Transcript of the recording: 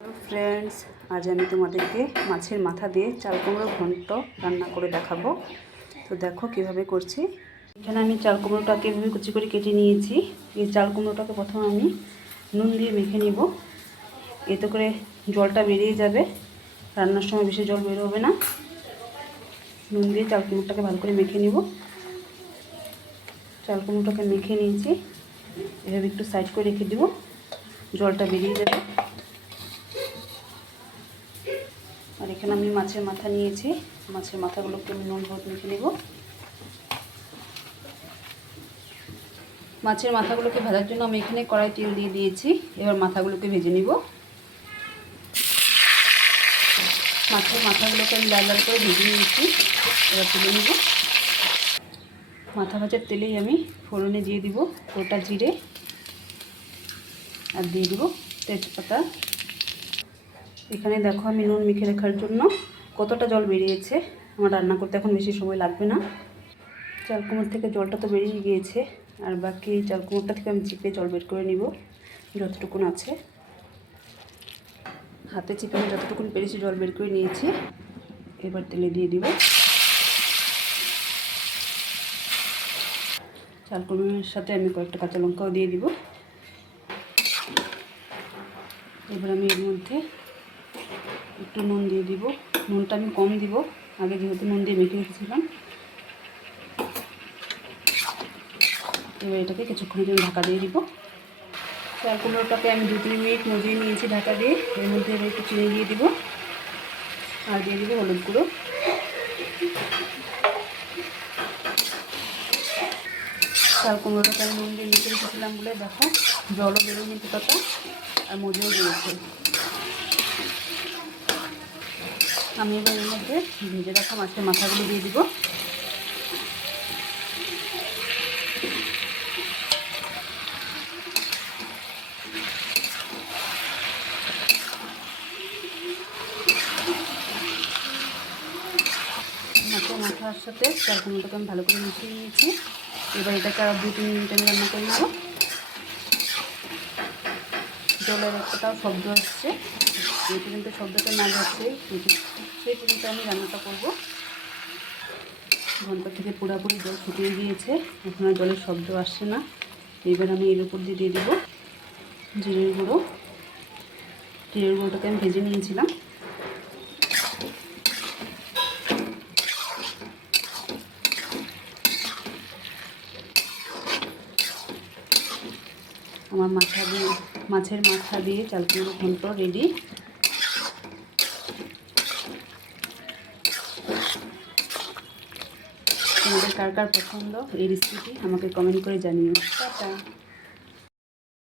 Hello friends, আজ আমি তোমাদেরকে মাছের মাথা দিয়ে চাল কুমড়ো ঘন্ট রান্না করে দেখাবো। তো দেখো কিভাবে করছি। এখানে আমি চাল কুমড়োটাকে এভাবে কুচি করে কেটে নিয়েছি। এই চাল কুমড়োটাকে প্রথমে আমি নুন দিয়ে মেখে নিব। এতে করে জলটা বেরিয়ে যাবে, রান্নার সময় বেশি জল বের হবে না। নুন দিয়ে চাল কুমড়োটাকে ভালো করে মেখে নিব। চাল কুমড়োটাকে মেখে নিয়েছি, এভাবে একটু সাইড করে রেখে দেব, জলটা বেরিয়ে যাবে। আর এখানে আমি মাছের মাথা নিয়েছি, মাছের মাথাগুলোকে আমি নুন হলুদ মেখে নেব। মাছের মাথাগুলোকে ভাজার জন্য আমি এখানে কড়াই তেল দিয়ে দিয়েছি। এবার মাথাগুলোকে ভেজে নিব। মাছের মাথাগুলোকে আমি লাল লাল করে ভেজে নিয়েছি, এবার তুলে নেব। মাথা ভাজার তেলেই আমি ফোড়নে দিয়ে দিব গোটা জিরে, আর দিয়ে দিব তেজপাতা। এখানে দেখো আমি নুন মেখে রাখার জন্য কতটা জল বেরিয়েছে। আমার রান্না করতে এখন বেশি সময় লাগবে না। চাল কুমড়ো থেকে জলটা তো বেরিয়ে গিয়েছে, আর বাকি চাল কুমড়োটা থেকে আমি চিপে জল বের করে নিব যতটুকুন আছে। হাতে চিপে আমি যতটুকুন পেরেছি জল বের করে নিয়েছি। এবার তেলে দিয়ে দিব। চাল কুমড়োর সাথে আমি কয়েকটা কাঁচা লঙ্কাও দিয়ে দিব। এবার আমি এর মধ্যে একটু নুন দিয়ে দিব। নুনটা আমি কম দিব, আগে যেহেতু নুন দিয়ে মেখে রেখেছিলাম। এবার এটাকে কিছুক্ষণের জন্য ঢাকা দিয়ে দিব। চাল কুমড়োটাকে আমি 2-3 মিনিট মজিয়ে নিয়েছি ঢাকা দিয়ে। এর মধ্যে এবার একটু চিনি দিয়ে দিব, আর দিয়ে দিব হলুদ গুঁড়ো। চাল কুমড়োটাকে আমি নুন দিয়ে মেখে রেখেছিলাম বলে দেখো জলও বেরোয় কিন্তু তত, আর মজিও বেরোচ্ছে। আমি এবার এর মধ্যে ভেজে রাখা মাছের মাথাগুলো দিয়ে দিব। মাছের মাথার সাথে চাল কুমড়োটাকে আমি ভালো করে মিশিয়ে নিয়েছি। এবার এটাকে আর 2-3 মিনিট আমি রান্না করে নেব। জলের একটাও শব্দ আসছে, এই পর্যন্ত শব্দটা না যাচ্ছে সেই পর্যন্ত আমি রান্নাটা করব। ঘন্টা থেকে পুরোপুরি জল ফুটিয়ে দিয়েছে, এখন আর জলের শব্দ আসছে না। এবার আমি এর উপর দিয়ে দেবো জিরের গুঁড়ো। জিরের গুঁড়োটাকে আমি ভেজে নিয়েছিলাম। আমার মাছের মাথা দিয়ে চাল কুমড়ো ঘন্ট রেডি। তোমাদের কার কার পছন্দ এই রেসিপিটি আমাকে কমেন্ট করে জানিও। টাটা।